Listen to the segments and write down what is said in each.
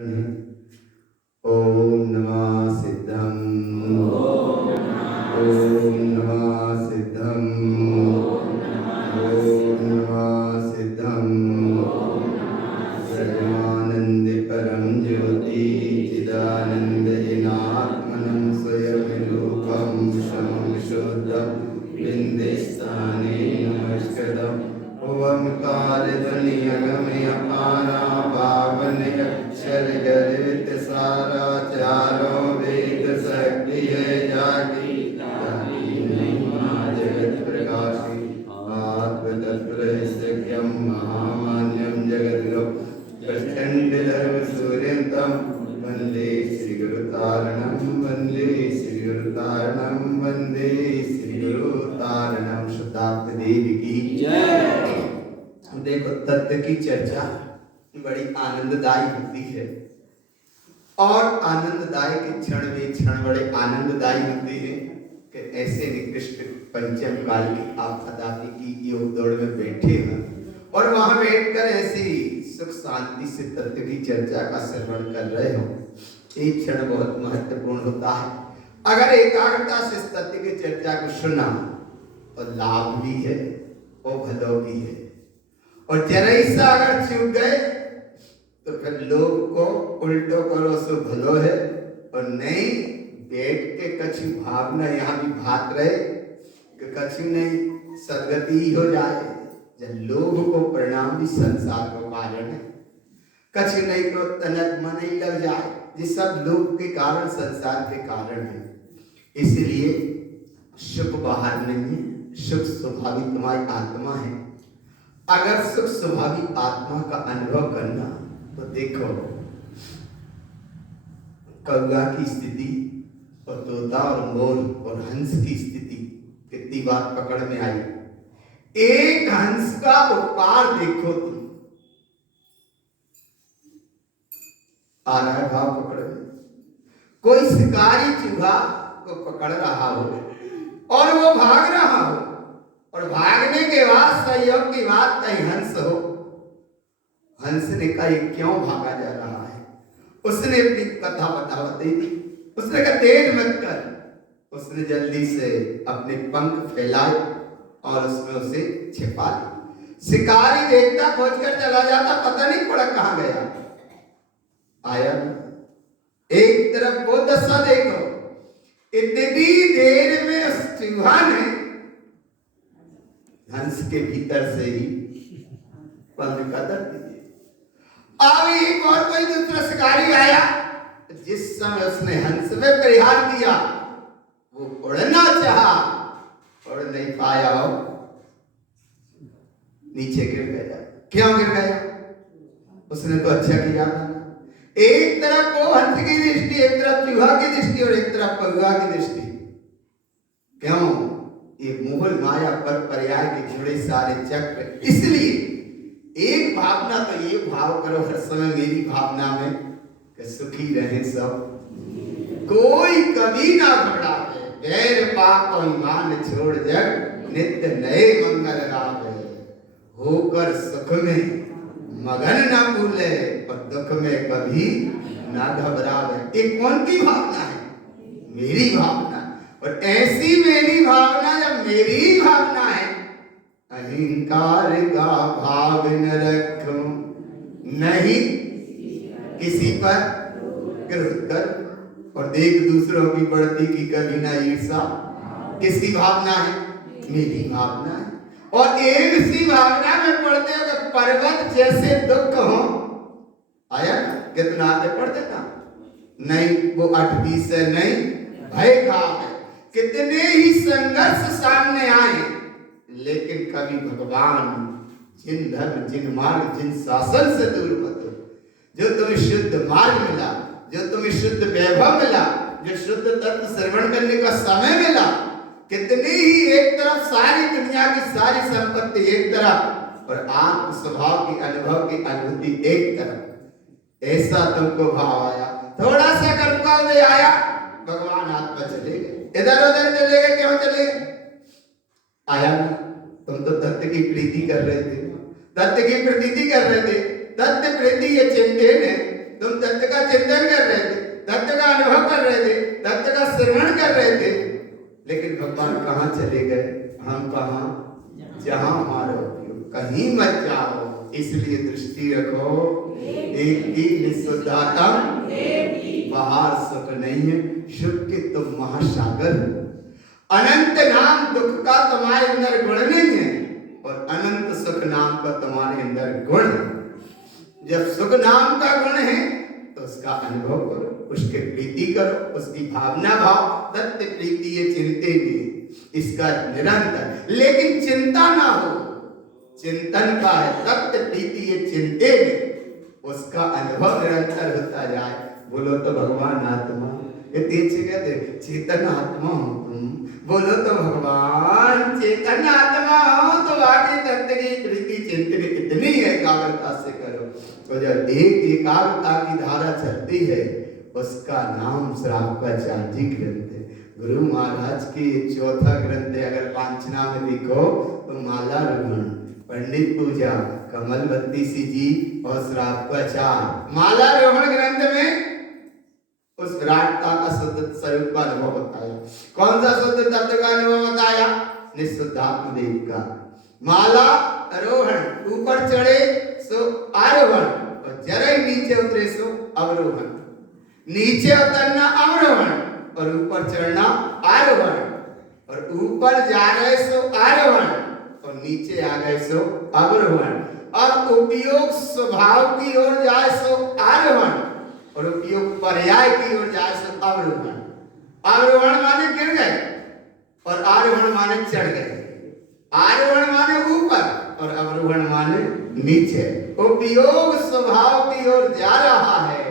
ओम नमः सिद्धम। ओम नमः सिद्धम। ओम नमः सिद्धम। सर्वानंद परम ज्योति चिदानंदनात्मनं स्वयं रूपं शमं शुद्धं बिंदेस्थाने नमस्कृतम्। ओंकार ध्वनि अगमय अपारा पावन अक्षर गर्वित सारा चारों वेद सक्रिय जाति महिमा जगत प्रकाशी आत्म तत्व सख्यम महामान्यम जगद्गुरु प्रचंड धर्म सूर्यंतम वंदे श्री गुरु तारणम वंदे श्री गुरु तारणम वंदे श्री गुरु तारणम। शताब्दी देवी की जय। देखो, तत्व की चर्चा बड़ी आनंददायी होती है और आनंददायी के क्षण वे क्षण बड़े आनंददायी होते हैं कि ऐसे निकृष्ट पंचम काल की आप अदाती की योग दौड़ में बैठे हो और वहां बैठकर ऐसी सुख शांति से तत्व की चर्चा का श्रवण कर रहे हो। एक क्षण बहुत महत्वपूर्ण होता है। अगर एकाग्रता से इस तत्व की चर्चा को सुना और लाभ भी है और भलो भी है, और जरा सा अगर चूक गए तो फिर लोग को उल्टो करो सो भलो है, और नहीं बैठ के कछु भावना यहाँ भी भात रहे कि कछु नहीं सदगति ही हो जाए। जब लोभ को परिणाम भी संसार का कारण है, कछु नहीं तो तनक मन ही लग जाए। ये सब लोभ के कारण संसार के कारण है। इसलिए सुख बाहर नहीं है, सुख स्वाभाविक तुम्हारी आत्मा है। अगर सुख स्वाभाविक आत्मा का अनुभव करना तो देखो, कौआ की स्थिति और तोता और मोर और हंस की स्थिति कितनी बात पकड़ में आई। एक हंस का उपकार देखो तुम, आ रहा है भाव पकड़ में। कोई शिकारी चूहा को पकड़ रहा हो और वो भाग रहा हो, और भागने के बाद सहयोग की बात कहीं हंस हो। हंस ने कहा ये क्यों भागा जा रहा है? उसने अपनी कथा बताई दी। उसने कहा तेज मत कर। उसने जल्दी से अपने पंख फैलाए और उसमें उसे छिपा लिया। शिकारी देखता, खोज कर चला जाता, पता नहीं पड़ा कहां गया। आया एक तरफ वो दशा देखो, इतनी देर में उस चूहा ने हंस के भीतर से ही पंख कदर दिए। अब एक और कोई दूसरा शिकारी आया, जिस समय उसने हंस में प्रहार किया, वो उड़ना चाहा, उड़ नहीं पाया, नीचे गिर गया। क्यों गिर गया? उसने तो अच्छा किया था। एक तरफ वो हंस की दृष्टि, एक तरफ चूहा की दृष्टि और एक तरफ कौआ की दृष्टि। क्यों? ये मोह माया पर पर्याय के जुड़े सारे चक्र। इसलिए एक भावना तो ये भाव करो हर समय मेरी भावना में कि सुखी रहे सब, कोई कभी ना घबरावे, गैर पाप और ईमान छोड़ जग नित्य नए मंगल गावे। होकर सुख में मगन ना भूले और दुख में कभी ना घबरावे। ये कौन की भावना है? मेरी भावना। और ऐसी मेरी भावना जब मेरी भावना है, अहंकार का भाव न रखो, नहीं किसी पर क्रोध कर, और देख दूसरों की बढ़ती की कभी ना ईर्षा। किसकी भावना है? मेरी भावना है। और एक सी भावना में पढ़ते हो कि पर्वत जैसे दुख हो। आया ना? कितना आते पढ़ते ना? नहीं वो 8 से नहीं भय खाओ। कितने ही संघर्ष सामने आए, लेकिन कभी भगवान जिन धर्म, जिन मार्ग, जिन शासन से दूर मत हो। जो तुम्हें शुद्ध मार्ग मिला, जो तुम्हें शुद्ध वैभव मिला, जो शुद्ध तत्व श्रवण करने का समय मिला, कितनी ही एक तरफ सारी दुनिया की सारी संपत्ति एक तरफ और आत्म स्वभाव की अनुभव की अनुभूति एक तरफ। ऐसा तुमको भाव आया, थोड़ा सा करुणा उदय आया, भगवान आत्मा चले गए, इधर उधर चले गए। क्यों चले? आया ना? तुम तो तत्व की प्रीति कर रहे थे, तत्व की प्रतीति कर रहे थे। तत्व प्रीति ये चिंतन है, तुम तत्व का चिंतन कर रहे थे, तत्व का अनुभव कर रहे थे, तत्व का श्रवण कर रहे थे, लेकिन भगवान कहाँ चले गए? हम कहाँ? जहां हमारा उपयोग, कहीं मत जाओ। इसलिए दृष्टि रखो एक की निःशुद्धात्म, बाहर सुख नहीं है। सुख के तुम महासागर हो। अनंत नाम दुख का तुम्हारे अंदर गुण नहीं है और अनंत सुख नाम का तुम्हारे अंदर गुण है। जब सुख नाम का गुण है तो उसका अनुभव करो, उसके प्रीति करो, उसकी भावना भाव। तत्व प्रीति ये चिंते नहीं, इसका निरंतर, लेकिन चिंता ना हो, चिंतन का है। तत्व प्रीति ये चिंते नहीं, उसका अनुभव निरंतर होता जाए। बोलो तो भगवान आत्मा, ये तेज कहते चेतन आत्मा हो तुम। बोलो तो भगवान चेतन आत्मा हो तो आगे तत्व की प्रीति चिंतन इतनी है, एकाग्रता से करो। तो जब एक एकाग्रता की धारा चलती है, उसका नाम श्रावकाचार्य ग्रंथ है। गुरु महाराज की चौथा ग्रंथ है। अगर पांचना में देखो तो माला रोहण, पंडित पूजा, कमलवती सी जी और श्रावकाचार्य। माला रोहण ग्रंथ में उस विराटता का शुद्ध स्वरूप का अनुभव बताया। कौन सा शुद्ध तत्व का अनुभव बताया? निःशुद्धात्म देव का। माला आरोहण, ऊपर चढ़े सो आरोहण और जरा ही नीचे उतरे सो अवरोहण। नीचे उतरना अवरोहण और ऊपर चढ़ना आरोहण, और ऊपर जा रहे सो आरोहण और नीचे आ गए सो अवरोहण। और उपयोग स्वभाव की ओर जाए सो आरोहण और उपयोग पर्याय की ओर जाए सो अवरोहण। अवरोहण माने गिर गए और आरोहण माने चढ़ गए। आरोहण माने ऊपर और अवरोहण माने नीचे। उपयोग स्वभाव की ओर जा रहा है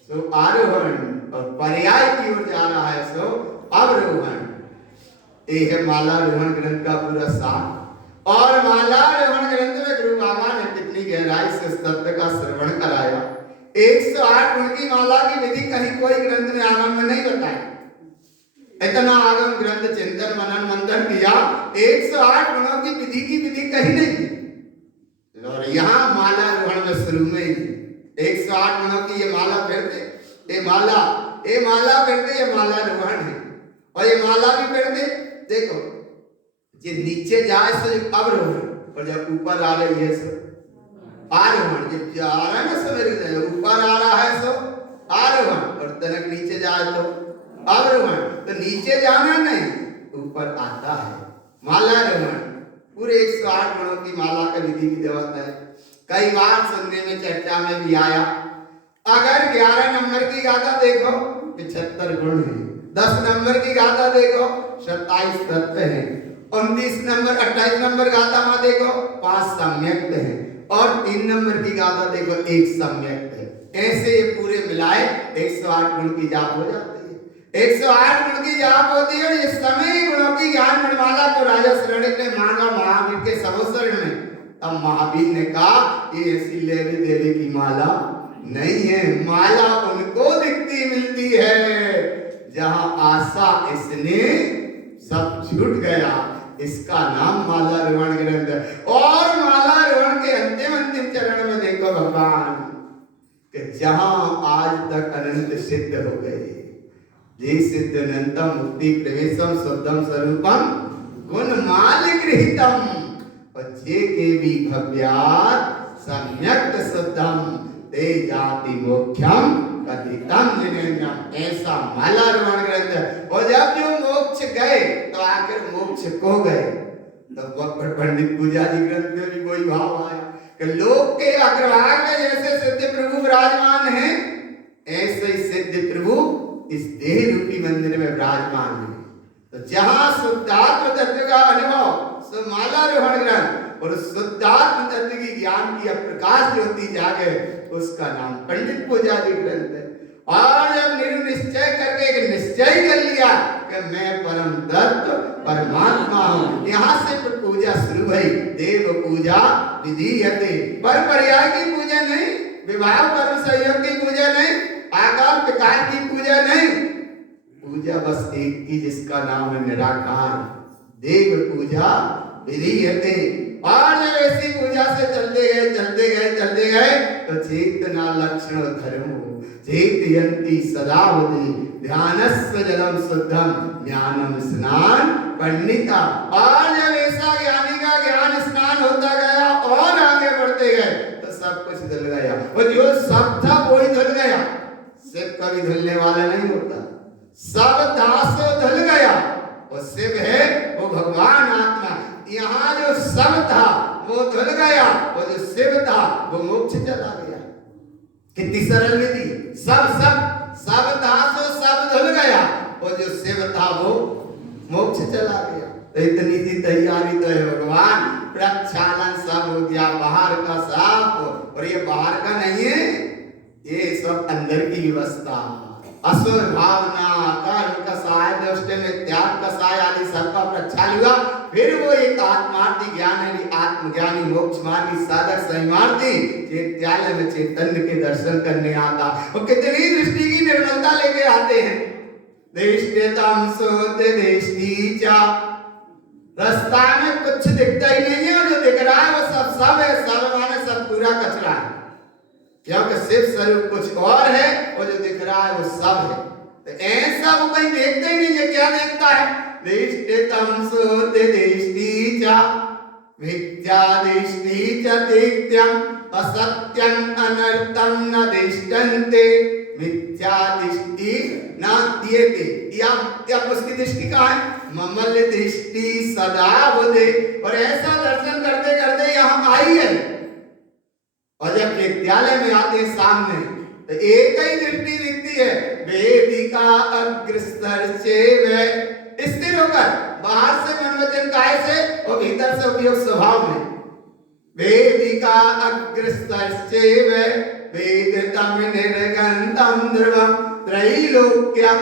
सो आरोहण और पर्याय की ओर जा रहा है सो अवरोहण। ये है माला रोहण ग्रंथ का पूरा सार। और माला रोहण ग्रंथ में गुरु बाबा ने कितनी गहराई से इस तत्व का श्रवण कराया। 108 गुण की माला की विधि कहीं कोई ग्रंथ ने आगम में नहीं बताया। इतना आगम ग्रंथ चिंतन मनन मंथन किया, 108 गुणों की विधि कहीं नहीं है। और यहाँ माला रोहण में शुरू में ही 108 गुणों की ये माला फिरते, ये माला फिरते, ये माला रोहण है। और ये माला भी फिरते, देखो ये नीचे जाए सो अवरोहण और जब ऊपर आ रही है सो आरोहण। जब जा रहा है ना सवेरे ऊपर आ रहा है सो आरोहण और तनक नीचे जाए तो अवरोहण। तो नीचे जाना नहीं, ऊपर आता है माला रोहण। पूरे 108 गुणों की माला का विधि की जरूरत है। कई बार सुनने में चर्चा में भी आया, अगर 11 नंबर की गाथा देखो 75 गुण है, 10 नंबर की गाथा देखो 27 तत्व है, 29 नंबर 28 नंबर गाथा में देखो 5 सम्यक्त है, और 3 नंबर की गाथा देखो 1 सम्यक्त है। ऐसे ये पूरे मिलाए 108 गुण की जाप हो जाती है। 108 गुण की जाप होती है। और इस समय गुणों की ज्ञान मनमाला को राजा श्रेणिक ने मांगा महावीर के समोसरण में। तब महावीर ने कहा ये ऐसी लेवी देवी की माला नहीं है, माला उनको दिखती मिलती है जहां आशा इसने सब छूट गया। इसका नाम माला रोहण ग्रंथ। और माला रोहण के अंतिम चरण में देखो भगवान कि जहां आज तक अनंत सिद्ध हो गए, जे सिद्ध अनंतम मुक्ति प्रवेशम शुद्धम स्वरूपम गुणमाल गृहीतम और जे के भी भव्यात् सम्यक्त शुद्धम ते जाति मोक्षम कथितम जिनेन्द्रम। ऐसा माला रोहण ग्रंथ। और जब जो मोक्ष गए तो आखिर मोक्ष को गए। तो पंडित पूजा जी ग्रंथ में भी वही भाव आया कि लोक के अग्रभाग में जैसे सिद्ध प्रभु विराजमान है, ऐसे ही सिद्ध प्रभु इस देह रूपी मंदिर में विराजमान है। तो जहां शुद्धात्म तत्व का अनुभव सो माला रोहण ग्रंथ, और शुद्धात्म तत्व की ज्ञान की प्रकाश ज्योति जागे, उसका नाम पंडित पूजा जी ग्रंथ है। और जब निर्निश्चय करके एक निश्चय कर लिया कि मैं परम तत्व परमात्मा हूं, यहाँ से पूजा शुरू हुई। देव पूजा विधीयते, पर पर्याय की पूजा नहीं, विवाह कर्म संयोग की पूजा नहीं, आकार विकार की पूजा नहीं, पूजा बस एक की जिसका नाम है निराकार। देव पूजा विधीयते। और जब ऐसी पूजा से चलते गए तो चेतना लक्षण धर्मो चेतयन्ति सदा बुद्धि ध्यानस्य जलम शुद्धम ज्ञानम स्नान पंडिता। और जब ऐसा ज्ञानी का ज्ञान स्नान होता गया और आगे बढ़ते गए तो सब कुछ धुल गया, और जो सब था वही धुल गया। शिव कभी धुलने वाला नहीं होता, सब दासो धुल गया। और शिव है वो भगवान आत्मा। यहाँ जो सब था वो धुल गया, और जो शिव था वो मोक्ष चला गया। कितनी सरल विधि, सब दासो सब धुल गया, और जो शिव था वो मोक्ष चला गया। तो इतनी सी तैयारी तो है भगवान, प्रक्षालन सब हो गया, बाहर का साफ। और ये बाहर का नहीं है, ये सब अंदर की व्यवस्था। असुर भावना, कर्म कसाय, दृष्ट में त्याग कसाय आदि सबका प्रक्षालन हुआ। फिर वो एक आत्मार्थी ज्ञानी आत्मज्ञानी मोक्ष मार्गी साधक सहिमार्थी चैत्यालय में चैतन्य के दर्शन करने आता। वो कितनी दृष्टि की निर्मलता लेके आते हैं। दृष्टितम सोते दृष्टि चा, रास्ता में कुछ दिखता ही नहीं है, और जो दिख रहा है वो सब है। सब माने सब पूरा कचरा है, क्योंकि शिव स्वरूप कुछ और है, और जो दिख रहा है वो सब है। तो ऐसा वो कहीं देखते ही नहीं है। क्या देखता है? दृष्टितम सोते दृष्टि चा मिथ्या दृष्टि च तित्यम असत्यं अनर्थं न दृष्टन्ते मिथ्या दृष्टि न दीयते। या उसकी दृष्टि कहाँ है? ममल्य दृष्टि सदा बुद्धे। और ऐसा दर्शन करते करते यहाँ आई है, और जब विद्यालय में आते हैं सामने तो एक ही दृष्टि दिखती है, वेदिका अग्रस्तर से स्थिर होकर, बाहर से मनोवचन काय से और भीतर से उपयोग स्वभाव में। वेदिका अग्रस्तर से वेदतम निर्गंधम ध्रुवम त्रैलोक्यम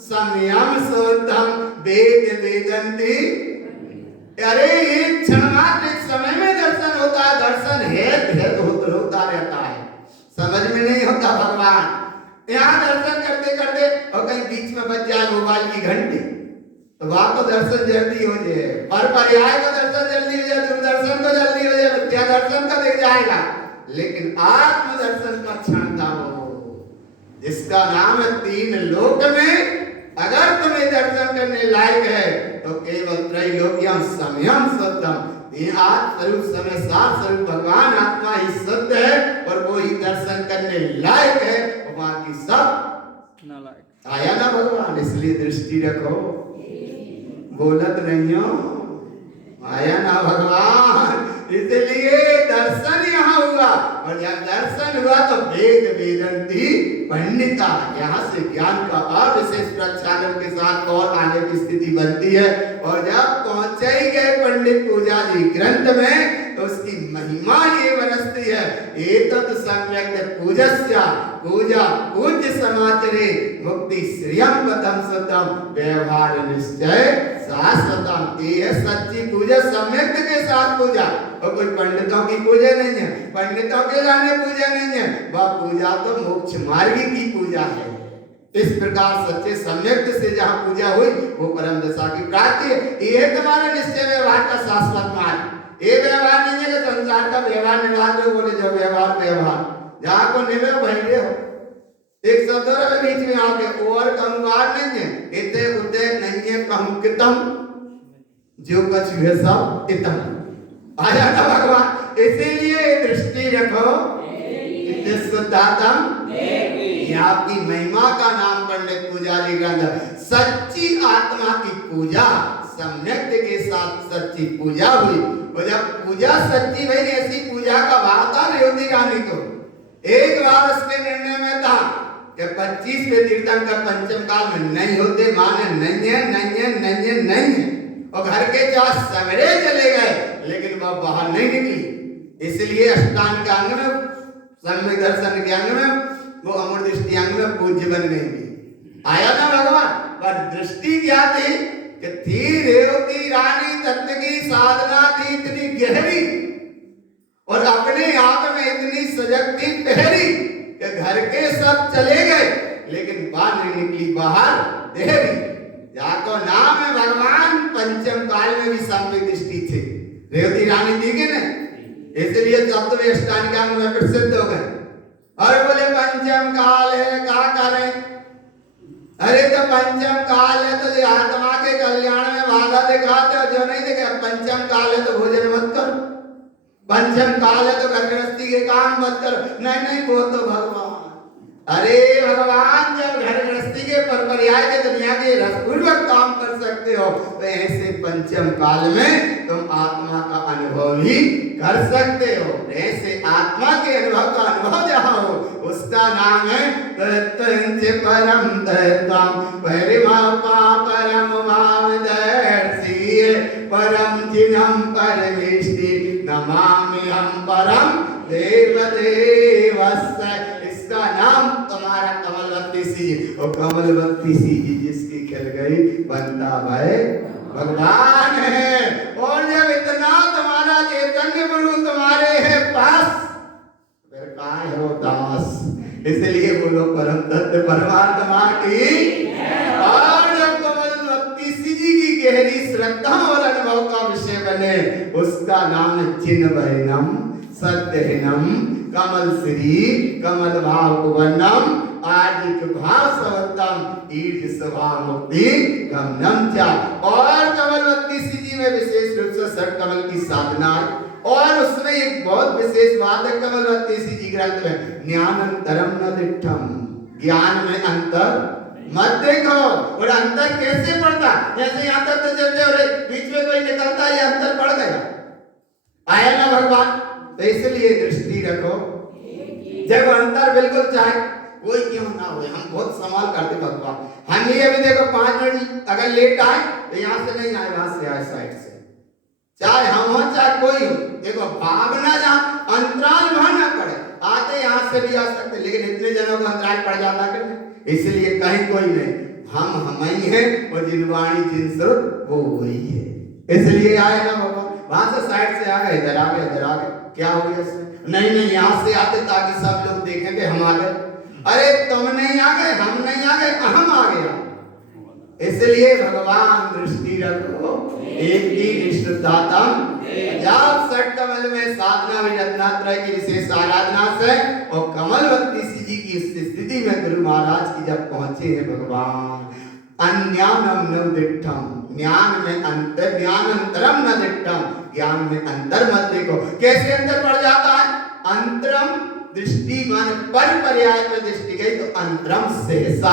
समयम सोतम वेद वेदन्ति। अरे एक क्षण मात्र एक समय में दर्शन होता है, दर्शन है तो होता रहता है, समझ में नहीं होता भगवान। यहाँ दर्शन करते करते और कहीं बीच में बच जाए मोबाइल की घंटी, तो वहां को दर्शन जल्दी हो जाए, पर पर्याय को दर्शन जल्दी हो जाए, दूरदर्शन को जल्दी हो जाए, विद्या दर्शन का दिख जाएगा। लेकिन आत्म दर्शन का क्षण था वो, जिसका नाम है तीन लोक में अगर तुम्हें दर्शन करने लायक है तो केवल त्रैलोक्यम समयम सत्यम। ये आत्म स्वरूप समय सार स्वरूप भगवान आत्मा ही सत्य है, और वो ही दर्शन करने लायक है, और बाकी सब नालायक। आया ना भगवान, इसलिए दृष्टि रखो, बोलत नहीं हो, आया ना भगवान, इसलिए दर्शन यहाँ हुआ। और जब दर्शन हुआ तो वेद वेदन्ति पंडिता, यहाँ से ज्ञान का और विशेष प्रक्षालन के साथ और आने की स्थिति बनती है। और जब पहुंचे ही गए पंडित पूजा जी ग्रंथ में, तो उसकी महिमा ये बरसती है। एतत् सम्यक् पूजस्य पूजा पूज्य समाचरे मुक्ति श्रियम पदम सतम व्यवहार निश्चय शाश्वतम। ये सच्ची पूजा सम्यक के साथ पूजा, और कोई पंडितों की पूजा नहीं है, पंडितों के लाने पूजा नहीं है, वह पूजा तो मोक्ष मार्गी की पूजा है। इस प्रकार सच्चे सम्यक से जहाँ पूजा हुई वो परम दशा की प्राप्ति है। ये तुम्हारा निश्चय व्यवहार का शाश्वत मार्ग। ये व्यवहार नहीं है कि संसार का व्यवहार निभा दो, बोले जो व्यवहार जहाँ को निभे बैठे हो। एक शब्द बीच में आके और कंगार नहीं है, इते उते नहीं है कहूं कितम, जो कुछ है सब इतम। आया ना भगवान, इसीलिए दृष्टि रखो ये आपकी महिमा का नाम पंडित पुजारी ग्रंथ। सच्ची आत्मा की पूजा सम्यक के साथ सच्ची पूजा हुई, और जब पूजा सच्ची हुई, ऐसी पूजा का भाव था रेवती रानी को। एक बार उसके निर्णय में था कि 25वें तीर्थंकर पंचम काल में नहीं होते, माने नहीं है। और घर के चार सवेरे चले गए, लेकिन वह बाहर नहीं निकली। इसलिए अष्टांग के अंग में, सम्यक दर्शन के अंग में, वो अमर दृष्टि अंग में पूज्य बन गई। आया ना भगवान, पर दृष्टि क्या थी कि थी रेवती रानी तत्व की साधना थी इतनी गहरी, और अपने आप में इतनी सजग थी पहरी कि घर के सब चले गए, लेकिन बाहर नहीं निकली, बाहर देहरी। जाको नाम है भगवान, पंचम काल में भी सम्यक दृष्टि थी। रेवती रानी दी गई ना, इसलिए सप्तमी अष्टांगिकांग में प्रसिद्ध हो गए। और बोले पंचम काल है, क्या करें? अरे तो पंचम काल है तो जो आत्मा के कल्याण में बाधा दिखाते हो, जो नहीं दिखे। पंचम काल है तो भोजन मत करो, पंचम काल है तो घर गृहस्थी के काम मत करो। नहीं नहीं, वो तो भगवान। अरे भगवान जब घर गृहस्थी के पर्याय के दुनिया के रसपूर्वक काम कर सकते हो, तो ऐसे पंचम काल में तुम आत्मा का अनुभव ही कर सकते हो। ऐसे आत्मा के अनुभव का अनुभव जहाँ हो, उसका नाम है परम तत्वम परिमापा परम भावदर्शी परम जिनम परमेष्टि नमामि हम परम देवदेवस्य। इसका नाम तुम्हारा कमलवती सी, और कमलवती सी जी जिसकी खिल गई बनता भाई भगवान है। और जब इतना तुम्हारा चैतन्य प्रभु तुम्हारे है पास, फिर कहाँ है वो दास? इसलिए बोलो परम तत्व परमात्मा की। और जब कमलवती सी जी की गहरी श्रद्धा और अनुभव का विषय बने, उसका नाम चिन्मयनम सत्यहीनम कमल श्री कमल भाव वर्णम आदिक भाव सवत्तम ईर्ष स्वभा मुक्ति गमनम चा। और कमलवती सी जी में विशेष रूप से षट कमल की साधना, और उसमें एक बहुत विशेष बात है कमलवती सी जी ग्रंथ में, ज्ञानंतरम न दिठम, ज्ञान में अंतर मत देखो। और अंतर कैसे पड़ता? जैसे यहाँ तक तो जब बीच में कोई निकलता है, अंतर पड़ गया, आया ना भगवान। तो इसलिए दृष्टि रखो, जब अंतर बिल्कुल चाहे कोई क्यों ना हो, हम बहुत संभाल करते भगवान। हम ये भी देखो 5 मिनट अगर लेट आए तो यहाँ से नहीं आए, वहां से आए साइड से, चाहे हम हो चाहे कोई हो। देखो भागना जहाँ अंतराल भाना पड़े, आते यहाँ से भी आ सकते, लेकिन इतने जनों को अंतराल पड़ जाता कि इसलिए कहीं कोई नहीं, हम ही हैं, और जिनवाणी जिन स्वरूप वो वही है, इसलिए आए ना भगवान। वहां से साइड से आ गए, इधर आ गए, इधर आ गए, क्या हो गया इसमें? नहीं नहीं, यहाँ से आते ताकि सब लोग देखें कि हम आ गए। अरे तुम नहीं आ गए, हम नहीं आ गए, हम आ गया। इसलिए भगवान दृष्टि रखो, एक ही निष्ठातम। जब षट कमल में साधना में रत्नात्रय की विशेष आराधना से, और कमलवती सी जी की स्थिति में गुरु महाराज की जब पहुंचे हैं भगवान, अन्यानम न दिठम, ज्ञान में अंतर, ज्ञान अंतरम न दिठम, ज्ञान में अंतर मत देखो। कैसे अंतर पड़ जाता है? अंतरम दृष्टि मान पर पर्याय में दृष्टि गई तो अंतरम सहसा,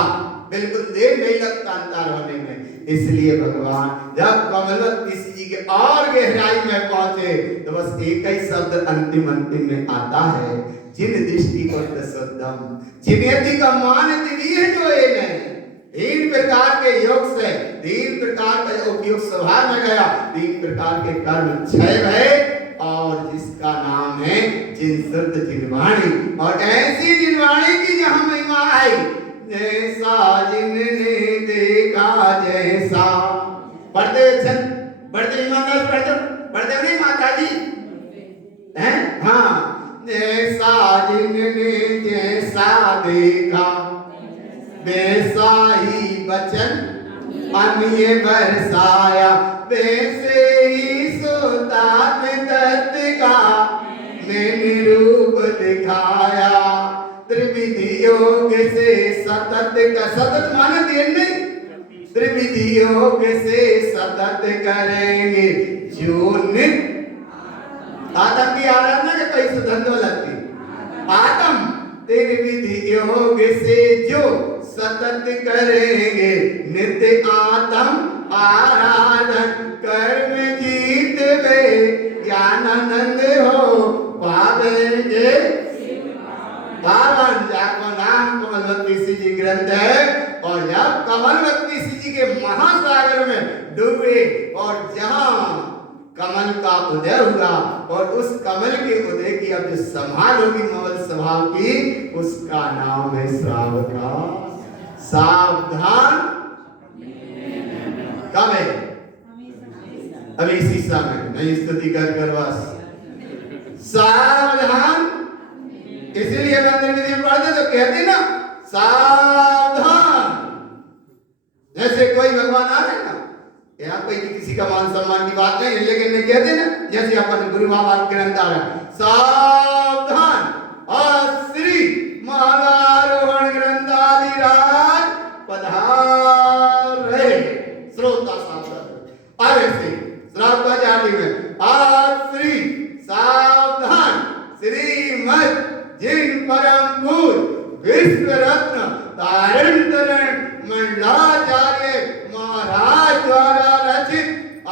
बिल्कुल देर नहीं लगता अंतर होने में। इसलिए भगवान जब कमलवती सी जी के और गहराई में पहुंचे, तो बस एक ही शब्द अंतिम में आता है, जिन दृष्टि को शुद्धम जिनेति का मान दिव्य जो है। 3 प्रकार के योग से 3 प्रकार का उपयोग स्वभाव में गया, 3 प्रकार के कर्म क्षय भय, और जिसका नाम है जिन शुद्ध जिनवाणी। और ऐसी जिनवाणी की जहां महिमा आई, जैसा जिनने देखा जैसा। पढ़ते ईमानदार पढ़ते नहीं माता जी हैं? हाँ, जैसा जिनने जैसा देखा वैसा ही वचन अन्य बरसाया, वैसे ही सुतात्म तत्व का मैंने रूप दिखाया। त्रिविधि योग से सतत का, सतत माने देर नहीं, त्रिविधि योग से सतत करेंगे जो नित्य आत्म की आराधना के कैसे धंधो लगती आत्म। त्रिविधि योग से जो सतत करेंगे नित्य आत्म आराधन, कर्म जीत वे ज्ञानानंद हो पावेंगे पावन। जाको नाम कमलवती सी जी ग्रंथ है। और जब कमलवती सी जी के महासागर में डूबे, और जहां कमल का उदय हुआ, और उस कमल के उदय की अब जो संभाल होगी कमल स्वभाव की, उसका नाम है श्राव का सावधान। कब है? अभी शीशा में नहीं, स्तुति कर बस सावधान। इसीलिए मंदिर में पढ़ते तो कहते ना सावधान। जैसे कोई भगवान आ रहे ना, यहाँ कोई किसी का मान सम्मान की बात नहीं है, लेकिन कहते ना जैसे अपन गुरु बाबा ग्रंथ आ रहा सावधान श्री महारारोहण ग्रंथाधिराज पधार रहे श्रोता सावधान अरे से श्रावकाचार्य में श्री सावधान श्रीमद जिन परम पूज विश्व रत्न तारण तरण मंडलाचार्य महाराज द्वारा रचित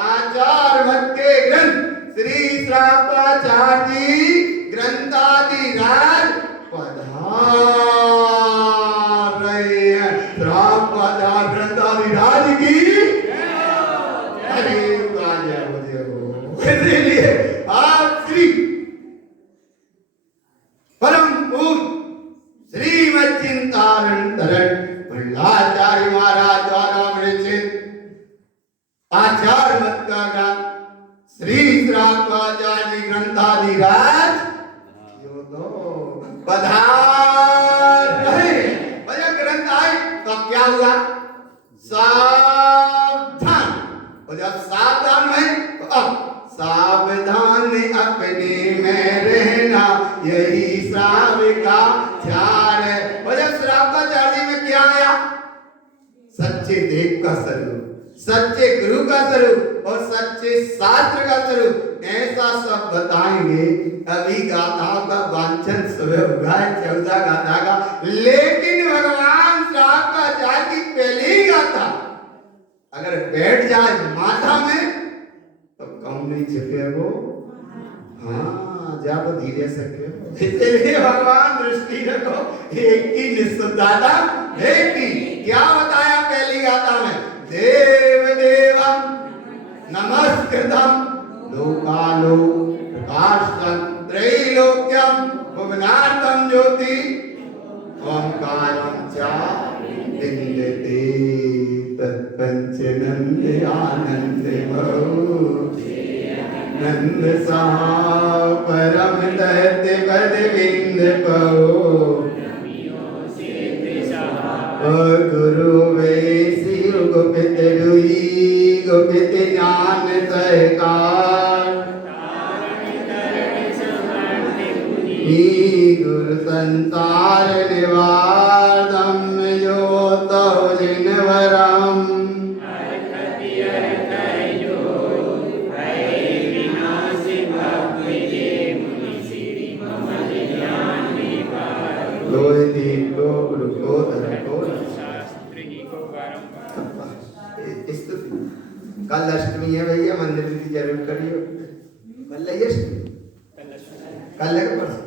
आचार मत के ग्रंथ श्री श्रावकाचार्य ग्रंथाधिराज पधार रहे हैं। श्रावकाचार्य ग्रंथाधिराज की इसलिए आप श्री परम पूज श्रीमद चिंतारण तरण मंडलाचार्य महाराज द्वारा विरचित आचार मत का ग्रंथ श्री श्रावकाचार्य ग्रंथाधिराज पधार रहे। जब ग्रंथ आए तो क्या हुआ सावधान और जब सावधान है तो अब सावधान अपने में रहना यही श्रावकाचार्य है। और जब श्रावकाचार्य में क्या आया सच्चे देव का स्वरूप सच्चे गुरु का स्वरूप और सच्चे शास्त्र का स्वरूप ऐसा सब बताएंगे। अभी गाथाओं का वांछन सुबह हुआ है 14 गाथा का लेकिन भगवान श्रावकाचार्य की पहली गाथा अगर बैठ जाए माथा में तो कम नहीं छिपे वो हाँ ज्यादा धीरे से इसलिए भगवान दृष्टि रखो एक की निस्तुदाता एक की क्या बताया पहली गाथा में देव देवम नमस्कृतम लोकालो प्रकाशम त्रैलोक्यम भुवनार्थम ज्योति ओंकारं च विन्दते तत्पंच नंद आनंद नंद सहा परम दैत्य पद विंद गुरु वेसी गुप्त रुई गुप्त ज्ञान सहकार गुरु संसार निवारम यो तो जिनवरम कल अष्टमी है भैया मंदिर की जरूर करियो कल है अष्टमी कल है परसों